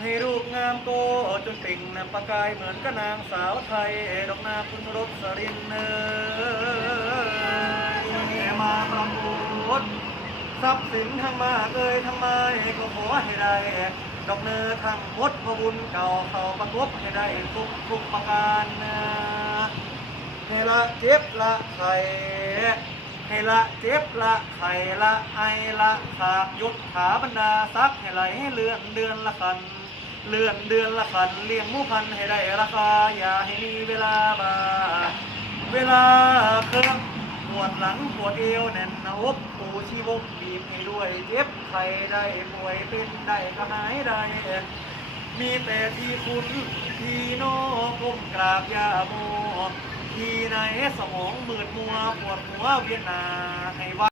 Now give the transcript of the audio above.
ให้รูปงามโกจนติ่งนประกายเหมือนกับนางสาวไทยดอกนาคุณรสสรินเนยมาประมูลทรัพย์สินทั้งมากเอ่ยทั้งไม้ก็ขอให้ได้ดอกเนอทั้งหมดพระบุญเก่าเขาประกบให้ได้ทุกทุกประการนะให้ละเจ็บละไข่ให้ละเจ็บละไข่ละไอละขาบยุดขาบรรดาซักให้ไหลให้เลื่อนเดือนละคัน เลื่อนเดือนละคันเลี้ยงมูพันให้ได้ราคา อย่าให้มีเวลาบาเวลาเครื่องปวดหลังปวดเอวแน่นหน้าอกปูชีวกบีบให้ด้วยเจ็บไข้ได้ป่วยเป็นได้ก็หายได้ มีแต่ที่คุณที่โนก้มกราบยาโม ที่ในสมองมืดมัวปวดหัวเวียนหนาให้ว่า